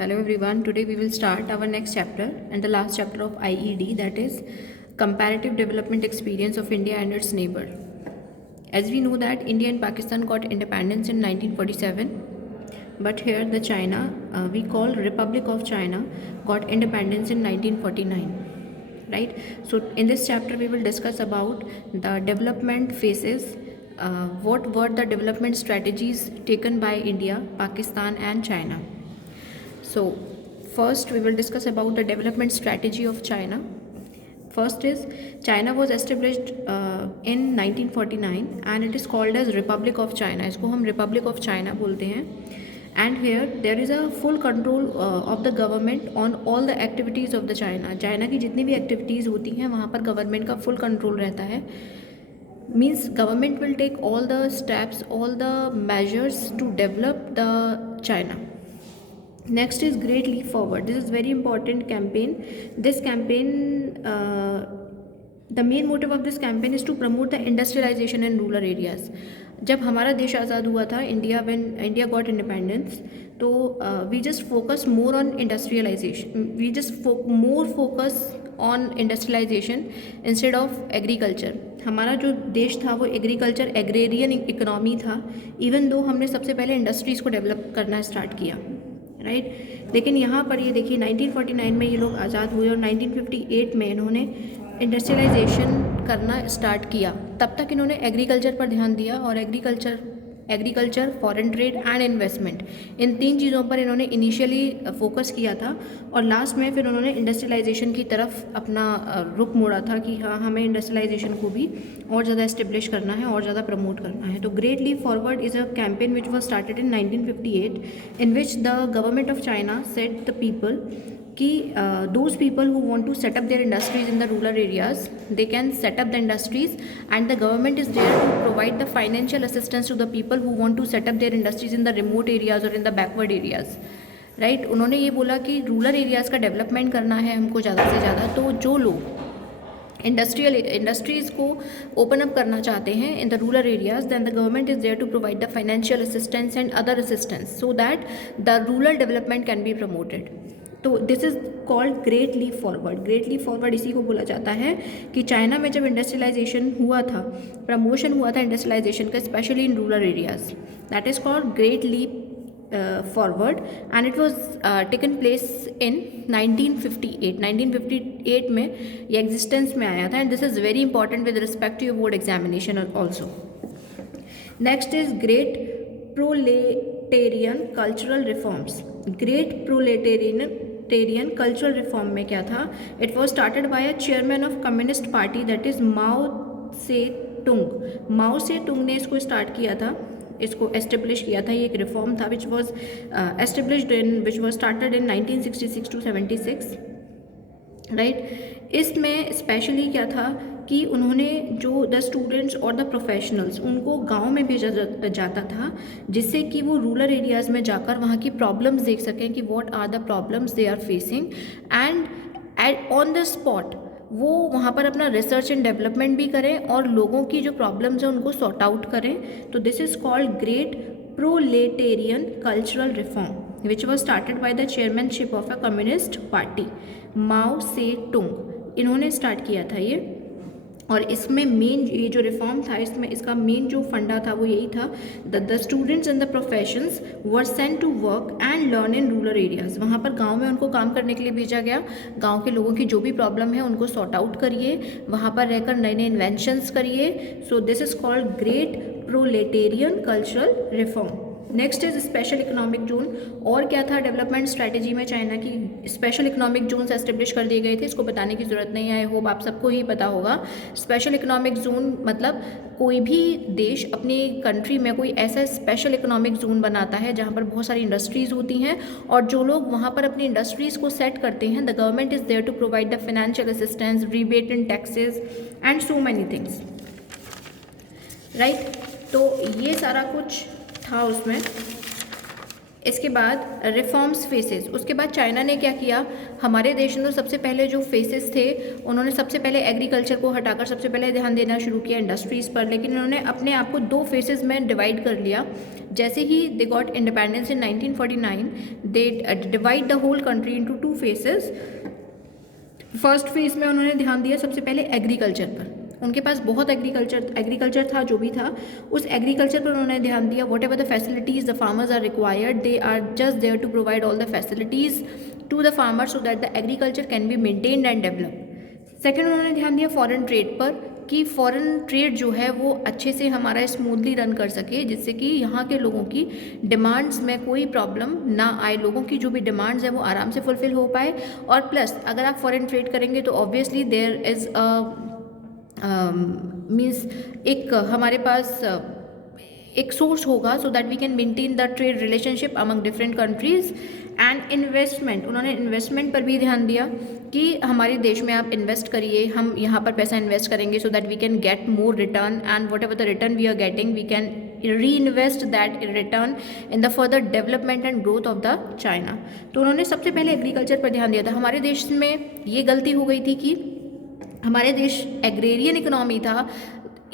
Hello everyone. Today we will start our next chapter and the last chapter of IED, that is comparative development experience of India and its neighbor. As we know that India and Pakistan got independence in 1947, but here the China, we call Republic of China, got independence in 1949. Right? So in this chapter we will discuss about the development phases, what were the development strategies taken by India, Pakistan and China. So first we will discuss about the development strategy of China. First is China was established in 1949 and it is called as Republic of China. इसको हम Republic of China बोलते हैं. And here there is a full control of the government on all the activities of the China. China की जितनी भी activities होती हैं वहाँ पर government का full control रहता है. Means government will take all the steps, all the measures to develop the China. Next is Great Leap Forward. This is very important campaign. This campaign, the main motive of this campaign is to promote the industrialization in rural areas. जब हमारा देश आज़ाद हुआ था, when India got independence, तो we just focus more on industrialization. We just more focus on industrialization instead of agriculture. हमारा जो देश था वो एग्रीकल्चर एग्रेरियन इकोनॉमी था, इवन दो हमने सबसे पहले इंडस्ट्रीज़ को डेवलप करना स्टार्ट किया. राइट लेकिन यहाँ पर ये देखिए 1949 में ये लोग आज़ाद हुए और 1958 में इन्होंने इंडस्ट्रियलाइजेशन करना स्टार्ट किया. तब तक इन्होंने एग्रीकल्चर पर ध्यान दिया और agriculture foreign trade and investment, इन तीन चीज़ों पर इन्होंने इनिशियली फोकस किया था और लास्ट में फिर उन्होंने इंडस्ट्रियलाइजेशन की तरफ अपना रुख मोड़ा था कि हाँ हमें इंडस्ट्रियलाइजेशन को भी और ज़्यादा इस्टेब्लिश करना है और ज़्यादा प्रमोट करना है. तो great leap forward is a campaign which was started in 1958 in which the government of China set the people कि those people who want to set up their industries in the rural areas, they can set up the industries and the government is there to provide the financial assistance to the people who want to set up their industries in the remote areas or in the backward areas. Right? उन्होंने ये बोला कि rural areas का development करना है हमको ज़्यादा से ज़्यादा, तो जो लोग इंडस्ट्रीज़ को ओपन अप करना चाहते हैं in the rural areas, then the government is there to provide the financial assistance and other assistance so that the rural development can be promoted. तो this is called great leap forward. Great leap forward इसी को बोला जाता है कि China में जब industrialisation हुआ था, प्रमोशन हुआ था इंडस्ट्रियलाइजेशन का, specially in rural areas, that is called great leap forward and it was taken place in 1958. 1958 में ये एग्जिस्टेंस में आया था and this is very important with respect to your board examination also. Next is great proletarian cultural reforms. Great proletarian cultural reform में क्या था? It was started by a chairman of communist party that is Mao Tse Tung. Mao Tse टुंग ने इसको start किया था, इसको establish किया था. ये एक रिफॉर्म था which was established in which was started in 1966 to 76. Right इसमें स्पेशली क्या था कि उन्होंने जो द स्टूडेंट्स और द प्रोफेशनल्स उनको गांव में भेजा जाता था, जिससे कि वो रूरल एरियाज़ में जाकर वहाँ की प्रॉब्लम्स देख सकें कि what are the problems they are facing and on the spot वो वहाँ पर अपना रिसर्च एंड डेवलपमेंट भी करें और लोगों की जो प्रॉब्लम्स हैं उनको सॉर्ट आउट करें. तो this is called great proletarian cultural reform which was started by the chairmanship of a communist party, Mao Tse Tung. इन्होंने स्टार्ट किया था ये. और इसमें मेन ये जो रिफॉर्म था, इसमें इसका मेन जो फंडा था वो यही था, the students and the professions were sent to work and learn in rural areas. वहाँ पर गांव में उनको काम करने के लिए भेजा गया. गांव के लोगों की जो भी प्रॉब्लम है उनको सॉर्ट आउट करिए, वहाँ पर रहकर नए नए इन्वेंशंस करिए. So this is called great proletarian cultural reform. Next is special economic zone. और क्या था डेवलपमेंट स्ट्रैटेजी में चाइना की? स्पेशल इकोनॉमिक जोन्स एस्टेब्लिश कर दिए गए थे. इसको बताने की ज़रूरत नहीं है, आई होप आप सबको ही पता होगा. स्पेशल इकोनॉमिक जोन मतलब कोई भी देश अपनी कंट्री में कोई ऐसा स्पेशल इकोनॉमिक जोन बनाता है जहाँ पर बहुत सारी इंडस्ट्रीज़ होती हैं और जो लोग वहाँ पर अपनी इंडस्ट्रीज़ को सेट करते हैं, the government is there to provide the financial assistance, rebate in taxes and so many things. Right तो ये सारा कुछ था उसमें. इसके बाद रिफॉर्म्स फेसेस. उसके बाद चाइना ने क्या किया, हमारे देश में तो सबसे पहले जो फेसेस थे उन्होंने सबसे पहले एग्रीकल्चर को हटाकर सबसे पहले ध्यान देना शुरू किया इंडस्ट्रीज़ पर, लेकिन इन्होंने अपने आप को दो फेसेस में डिवाइड कर लिया. जैसे ही they got independence in 1949, they divide the whole country into 2 phases. First phase में उन्होंने ध्यान दिया सबसे पहले एग्रीकल्चर पर। उनके पास बहुत एग्रीकल्चर था, जो भी था उस एग्रीकल्चर पर उन्होंने ध्यान दिया। Whatever the facilities the farmers are required, they are just there to provide all the facilities to the farmer so that the agriculture can be maintained and develop. Second, उन्होंने ध्यान दिया foreign trade पर कि foreign trade जो है वो अच्छे से हमारा स्मूथली रन कर सके, जिससे कि यहाँ के लोगों की डिमांड्स में कोई प्रॉब्लम ना आए, लोगों की जो भी डिमांड्स है वो आराम से फुलफिल हो पाए। और प्लस अगर आप फॉरेन ट्रेड करेंगे तो ऑब्वियसली देयर इज़ मीन्स एक हमारे पास एक सोर्स होगा so that we can maintain the trade relationship among different countries. And investment, उन्होंने इन्वेस्टमेंट पर भी ध्यान दिया कि हमारे देश में आप इन्वेस्ट करिए, हम यहाँ पर पैसा इन्वेस्ट करेंगे so that we can get more return, and whatever the return we are getting we can reinvest that return in the further development and growth of the China. तो उन्होंने सबसे पहले agriculture पर ध्यान दिया था। हमारे देश में ये गलती हो गई थी कि हमारे देश एग्रेरियन इकोनॉमी था,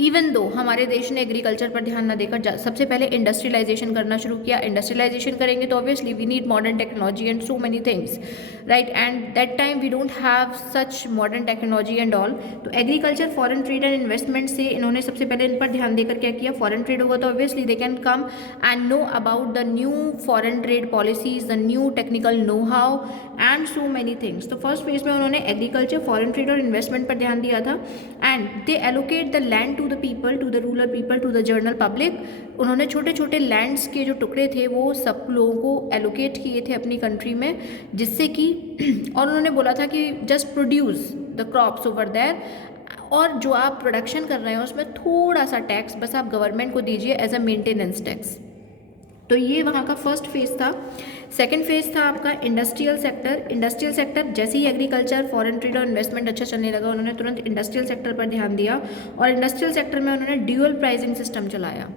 इवन दो हमारे देश ने एग्रीकल्चर पर ध्यान न देकर सबसे पहले इंडस्ट्रियलाइजेशन करना शुरू किया। इंडस्ट्रियलाइजेशन करेंगे तो obviously we need modern technology and so many things, right, and that time we don't have such modern technology and all. तो agriculture, foreign trade and investment से इन्होंने सबसे पहले इन पर ध्यान देकर क्या किया, फॉरेन ट्रेड होगा तो obviously they can come and know about the new foreign trade policies, the new technical know how and so many things. तो फर्स्ट फेज में उन्होंने एग्रीकल्चर, फॉरेन ट्रेड और इन्वेस्टमेंट पर ध्यान दिया था। And they allocate the land to the people, to the rural people, to the general public. उन्होंने छोटे छोटे लैंड्स के जो टुकड़े थे वो सब लोगों को एलोकेट किए थे अपनी कंट्री में, जिससे कि और उन्होंने बोला था कि just produce the crops over there, और जो आप प्रोडक्शन कर रहे हैं उसमें थोड़ा सा टैक्स बस आप गवर्नमेंट को दीजिए एज अ मेंटेनेंस टैक्स। तो ये वहाँ का फर्स्ट फेज था। सेकेंड फेज था आपका इंडस्ट्रियल सेक्टर। इंडस्ट्रियल सेक्टर जैसे ही एग्रीकल्चर, फॉरेन ट्रेड और इन्वेस्टमेंट अच्छा चलने लगा, उन्होंने तुरंत इंडस्ट्रियल सेक्टर पर ध्यान दिया और इंडस्ट्रियल सेक्टर में उन्होंने ड्यूअल प्राइसिंग सिस्टम चलाया।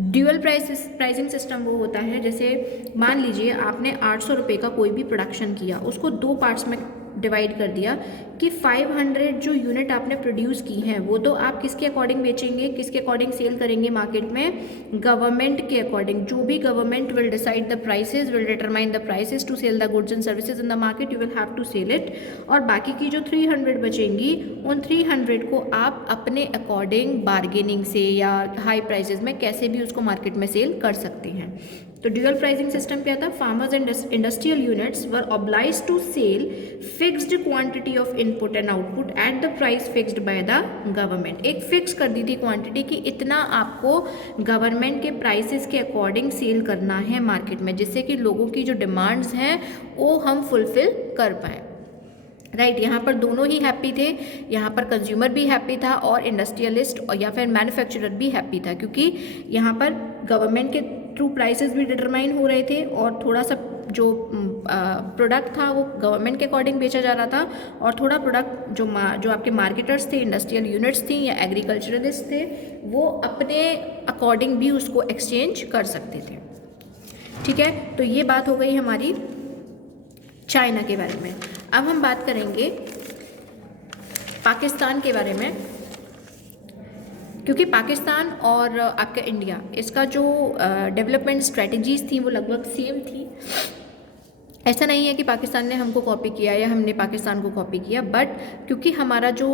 ड्यूअल प्राइसिंग सिस्टम वो होता है, जैसे मान लीजिए आपने 800 रुपये का कोई भी प्रोडक्शन किया, उसको 2 पार्ट्स में डिवाइड कर दिया कि 500 जो यूनिट आपने प्रोड्यूस की हैं वो तो आप किसके अकॉर्डिंग बेचेंगे, किसके अकॉर्डिंग सेल करेंगे मार्केट में, गवर्नमेंट के अकॉर्डिंग। जो भी government will decide the prices, will determine the prices to sell the goods and services in the market, you will have to sell it. और बाकी की जो 300 बचेंगी, उन 300 को आप अपने अकॉर्डिंग बार्गेनिंग से या हाई प्राइसेस में कैसे भी उसको मार्केट में सेल कर सकते हैं। तो ड्यूअल प्राइसिंग सिस्टम क्या था, farmers and industrial units were obliged to sell fixed quantity of input and output at the price fixed by the government. एक फिक्स कर दी थी क्वांटिटी कि इतना आपको गवर्नमेंट के प्राइसेस के अकॉर्डिंग सेल करना है मार्केट में, जिससे कि लोगों की जो डिमांड्स हैं वो हम फुलफिल कर पाएँ, राइट। यहाँ पर दोनों ही हैप्पी थे, यहाँ पर कंज्यूमर भी हैप्पी था और इंडस्ट्रियलिस्ट या फिर मैन्युफैक्चरर भी हैप्पी था, क्योंकि यहाँ पर गवर्नमेंट के थ्रू प्राइसेस भी डिटरमाइन हो रहे थे और थोड़ा सा जो प्रोडक्ट था वो गवर्नमेंट के अकॉर्डिंग बेचा जा रहा था, और थोड़ा प्रोडक्ट जो आपके मार्केटर्स थे, इंडस्ट्रियल यूनिट्स थी या एग्रीकल्चरलिस्ट थे, वो अपने अकॉर्डिंग भी उसको एक्सचेंज कर सकते थे। ठीक है, तो ये बात हो गई हमारी चाइना के बारे में। अब हम बात करेंगे पाकिस्तान के बारे में, क्योंकि पाकिस्तान और आपका इंडिया, इसका जो डेवलपमेंट स्ट्रेटजीज थी वो लगभग सेम थी। ऐसा नहीं है कि पाकिस्तान ने हमको कॉपी किया या हमने पाकिस्तान को कॉपी किया, बट क्योंकि हमारा जो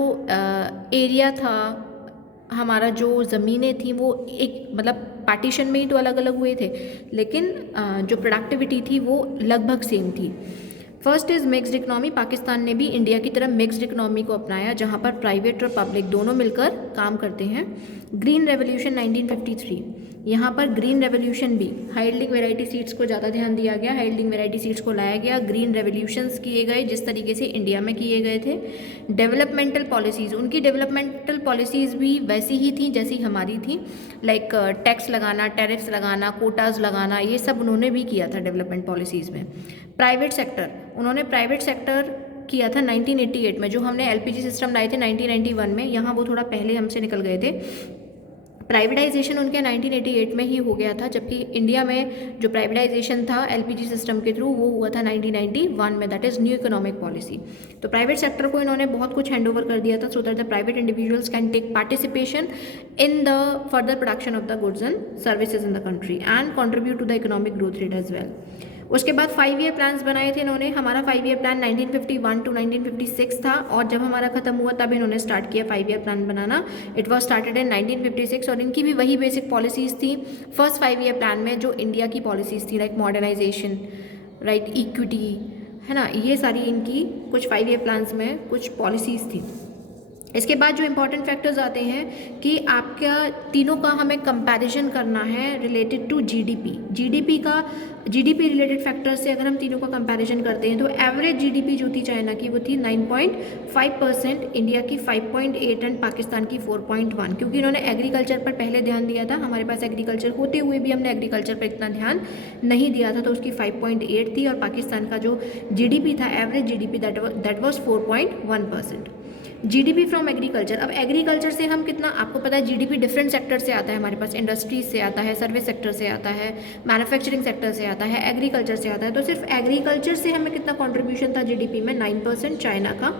एरिया था, हमारा जो ज़मीनें थी वो एक मतलब पार्टीशन में ही तो अलग अलग हुए थे, लेकिन जो प्रोडक्टिविटी थी वो लगभग सेम थी। First is mixed economy. Pakistan ने भी इंडिया की तरह मिक्स्ड इकनॉमी को अपनाया, जहाँ पर प्राइवेट और पब्लिक दोनों मिलकर काम करते हैं। ग्रीन रेवोल्यूशन 1953, यहाँ पर ग्रीन रेवोल्यूशन भी, हाइल्डिंग वेराइटी सीड्स को ज़्यादा ध्यान दिया गया, हाइल्डिंग वेराइटी सीड्स को लाया गया, ग्रीन रेवोल्यूशंस किए गए जिस तरीके से इंडिया में किए गए थे। डेवलपमेंटल पॉलिसीज़, उनकी डेवलपमेंटल पॉलिसीज़ भी वैसी ही थी जैसी हमारी थी, लाइक टैक्स लगाना, टैरिफ्स लगाना, कोटाज लगाना, ये सब उन्होंने भी किया था डेवलपमेंट पॉलिसीज़ में। प्राइवेट सेक्टर, उन्होंने प्राइवेट सेक्टर किया था 1988 में, जो हमने एलपीजी सिस्टम लाए थे 1991 में, यहाँ वो थोड़ा पहले हमसे निकल गए थे। प्राइवेटाइजेशन उनके 1988 में ही हो गया था, जबकि इंडिया में जो प्राइवेटाइजेशन था एलपीजी सिस्टम के थ्रू वो हुआ था 1991 में, that is new economic policy. तो प्राइवेट सेक्टर को इन्होंने बहुत कुछ हैंड ओवर कर दिया था so that the private individuals can take participation in the further production of the goods and services in the country and contribute to the economic growth rate as well. उसके बाद 5 year plans बनाए थे इन्होंने। हमारा 5 year plan 1951 to 1956 था और जब हमारा खत्म हुआ तब इन्होंने स्टार्ट किया 5 year plan banana. It was started in 1956 और इनकी भी वही बेसिक पॉलिसीज़ थी फर्स्ट 5 ईयर प्लान में जो इंडिया की पॉलिसीज़ थी, लाइक मॉडर्नाइजेशन, राइट, इक्विटी, है ना, ये सारी इनकी कुछ 5 ईयर प्लान्स में कुछ पॉलिसीज़ थी। इसके बाद जो इंपॉर्टेंट फैक्टर्स आते हैं कि आपका तीनों का हमें कंपैरिजन करना है related to GDP related factor से अगर हम तीनों का कंपैरिजन करते हैं तो एवरेज जीडीपी जो थी चाइना की वो थी 9.5%, इंडिया की 5.8 एंड पाकिस्तान की 4.1, क्योंकि इन्होंने एग्रीकल्चर पर पहले ध्यान दिया था। हमारे पास एग्रीकल्चर होते हुए भी हमने एग्रीकल्चर पर इतना ध्यान नहीं दिया था, तो उसकी 5.8 थी और पाकिस्तान का जो जीडीपी था average GDP that was 4.1%। GDP from agriculture, अब एग्रीकल्चर से हम कितना, आपको पता है जीडीपी डिफरेंट सेक्टर से आता है, हमारे पास इंडस्ट्रीज से आता है, सर्विस सेक्टर से आता है, मैन्युफैक्चरिंग सेक्टर से आता है, एग्रीकल्चर से आता है। तो सिर्फ एग्रीकल्चर से हमें कितना कंट्रीब्यूशन था जीडीपी में, 9% चाइना का,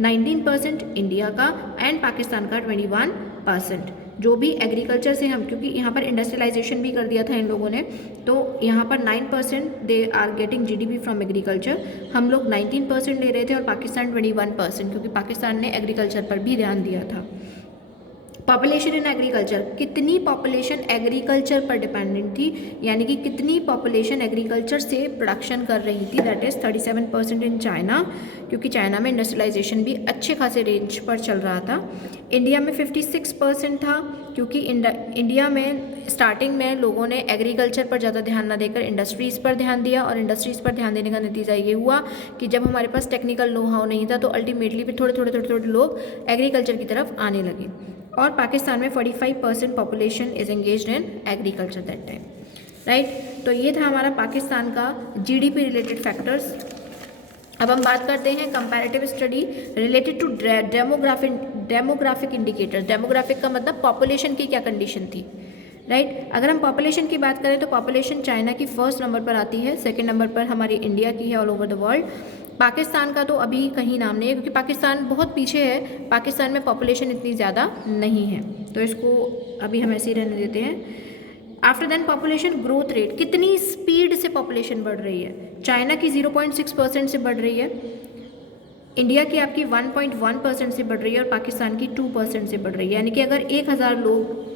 19% इंडिया का एंड पाकिस्तान का 21%। जो भी एग्रीकल्चर से हम, क्योंकि यहाँ पर इंडस्ट्रियलाइजेशन भी कर दिया था इन लोगों ने, तो यहाँ पर 9% they are getting GDP from agriculture. हम लोग 19% ले रहे थे और पाकिस्तान 21%, क्योंकि पाकिस्तान ने एग्रीकल्चर पर भी ध्यान दिया था। पॉपुलेशन इन एग्रीकल्चर, कितनी पॉपुलेशन एग्रीकल्चर पर डिपेंडेंट थी, यानी कि कितनी पॉपुलेशन एग्रीकल्चर से प्रोडक्शन कर रही थी, दैट इज़ 37% इन चाइना, क्योंकि चाइना में इंडस्ट्रियलाइजेशन भी अच्छे खासे रेंज पर चल रहा था। इंडिया में 56% था, क्योंकि इंडिया में स्टार्टिंग में लोगों ने एग्रीकल्चर पर ज़्यादा ध्यान न देकर इंडस्ट्रीज़ पर ध्यान दिया और इंडस्ट्रीज़ पर ध्यान देने का नतीजा ये हुआ कि जब हमारे पास टेक्निकल नो हाउ नहीं था तो अल्टीमेटली फिर थोड़े लोग एग्रीकल्चर की तरफ आने लगे। और पाकिस्तान में 45% population is engaged in agriculture that time, right. तो ये था हमारा पाकिस्तान का जीडीपी रिलेटेड फैक्टर्स। अब हम बात करते हैं comparative study related to demographic indicators. Demographic का मतलब पॉपुलेशन की क्या कंडीशन थी, राइट। अगर हम पॉपुलेशन की बात करें तो पॉपुलेशन चाइना की फर्स्ट नंबर पर आती है, सेकंड नंबर पर हमारी इंडिया की है all over the world. Pakistan का तो अभी कहीं नाम नहीं है, क्योंकि पाकिस्तान बहुत पीछे है, पाकिस्तान में पॉपुलेशन इतनी ज़्यादा नहीं है, तो इसको अभी हम ऐसे ही रहने देते हैं। After then population growth rate, कितनी स्पीड से पॉपुलेशन बढ़ रही है। चाइना की 0.6% से बढ़ रही है, इंडिया की आपकी 1.1% से बढ़ रही है और पाकिस्तान की 2% से बढ़ रही है। यानी कि अगर 1000 लोग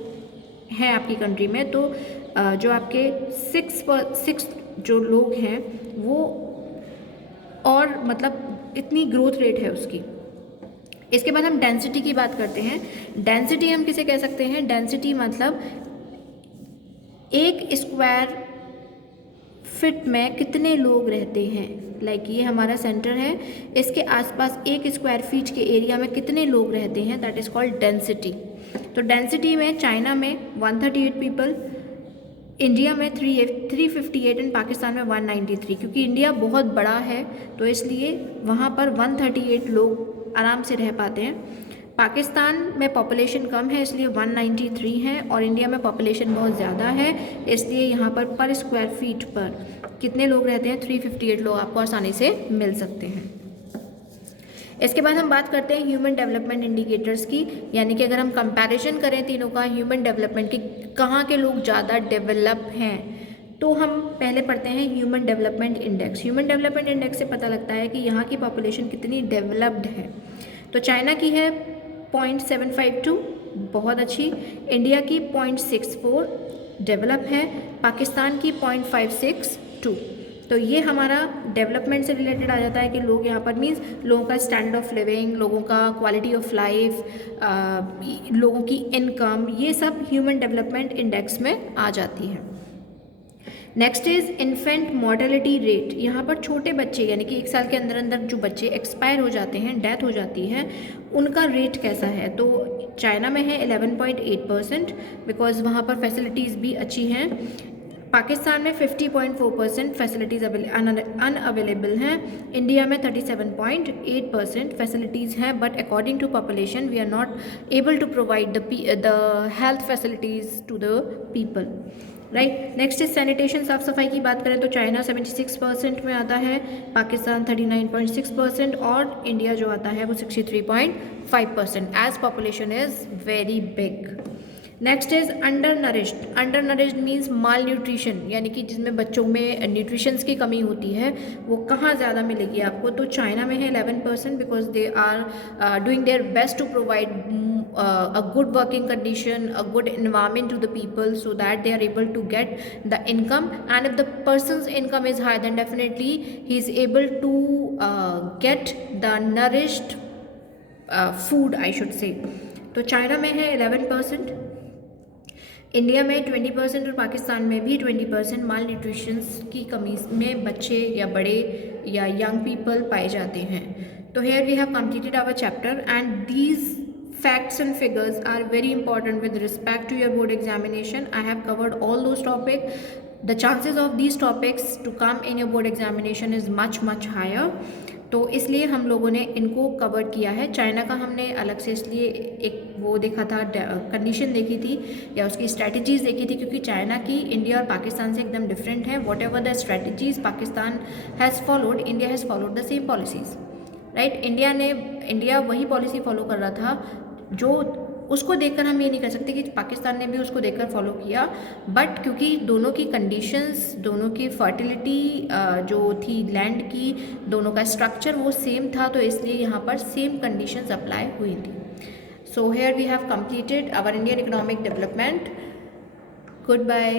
हैं आपकी कंट्री में तो जो आपके 6 जो लोग हैं वो, और मतलब इतनी ग्रोथ रेट है उसकी। इसके बाद हम डेंसिटी की बात करते हैं। डेंसिटी हम किसे कह सकते हैं, डेंसिटी मतलब एक स्क्वायर फिट में कितने लोग रहते हैं। लाइक ये हमारा सेंटर है, इसके आसपास 1 स्क्वायर फीट के एरिया में कितने लोग रहते हैं, दैट इज़ कॉल्ड डेंसिटी। तो डेंसिटी में चाइना में 138 पीपल, इंडिया में 358 एंड पाकिस्तान में 193, क्योंकि इंडिया बहुत बड़ा है तो इसलिए वहाँ पर 138 लोग आराम से रह पाते हैं। पाकिस्तान में पॉपुलेशन कम है इसलिए 193 है और इंडिया में पॉपुलेशन बहुत ज़्यादा है इसलिए यहाँ पर स्क्वायर फीट पर कितने लोग रहते हैं, 358 लोग आपको आसानी से मिल सकते हैं। इसके बाद हम बात करते हैं ह्यूमन डेवलपमेंट इंडिकेटर्स की, यानी कि अगर हम कंपैरिजन करें तीनों का ह्यूमन डेवलपमेंट की, कहाँ के लोग ज़्यादा डेवलप हैं, तो हम पहले पढ़ते हैं human development index. Human development index से पता लगता है कि यहाँ की पॉपुलेशन कितनी डेवलप्ड है। तो चाइना की है 0.752, बहुत अच्छी। इंडिया की 0.64 डेवलप है, पाकिस्तान की 0.562। तो ये हमारा डेवलपमेंट से रिलेटेड आ जाता है कि लोग यहाँ पर मीन्स लोगों का स्टैंडर्ड ऑफ लिविंग, लोगों का क्वालिटी ऑफ लाइफ, लोगों की इनकम, ये सब ह्यूमन डेवलपमेंट इंडेक्स में आ जाती है। Next is infant mortality rate. यहाँ पर छोटे बच्चे यानी कि 1 साल के अंदर अंदर जो बच्चे एक्सपायर हो जाते हैं, डेथ हो जाती है, उनका रेट कैसा है। तो चाइना में है 11.8% बिकॉज वहाँ पर फैसिलिटीज़ भी अच्छी हैं। पाकिस्तान में 50.4% फैसिलिटीज़ अनअवेलेबल हैं, इंडिया में 37.8% फैसिलिटीज़ हैं, but according to population we are not able to provide the health facilities to the people, right. Next is sanitation, साफ सफाई की बात करें तो चाइना 76% में आता है, पाकिस्तान 39.6% और इंडिया जो आता है वो 63.5% as population is very big. Next is undernourished, undernourished means malnutrition, यानी कि जिसमें बच्चों में न्यूट्रिशंस की कमी होती है, वो कहाँ ज़्यादा मिलेगी आपको, तो चाइना में है 11% because they are doing their best to provide a good working condition, a good environment to the people so that they are able to get the income, and if the person's income is high then definitely he is able to get the nourished food I should say। तो China में है 11%, India में 20% और पाकिस्तान में भी 20% माल nutritions की कमी में बच्चे या बड़े या यंग पीपल पाए जाते हैं। तो here we have completed our chapter and these facts and figures are very important with respect to your board examination. I have covered all those topics. The chances of these topics to come in your board examination is much higher. तो इसलिए हम लोगों ने इनको cover किया है। China का हमने अलग से इसलिए एक वो देखा था, कंडीशन देखी थी या उसकी स्ट्रैटेजीज़ देखी थी, क्योंकि चाइना की इंडिया और पाकिस्तान से एकदम डिफरेंट है। What ever the strategies Pakistan has followed, India has followed the same policies, right. India वही पॉलिसी फॉलो कर रहा था जो उसको देखकर हम ये नहीं कह सकते कि पाकिस्तान ने भी उसको देखकर फॉलो किया, बट क्योंकि दोनों की कंडीशंस, दोनों की फर्टिलिटी जो थी लैंड की, दोनों का स्ट्रक्चर वो सेम था, तो इसलिए यहाँ पर सेम कंडीशंस अप्लाई हुई थी। So here we have completed our Indian economic development. Good bye.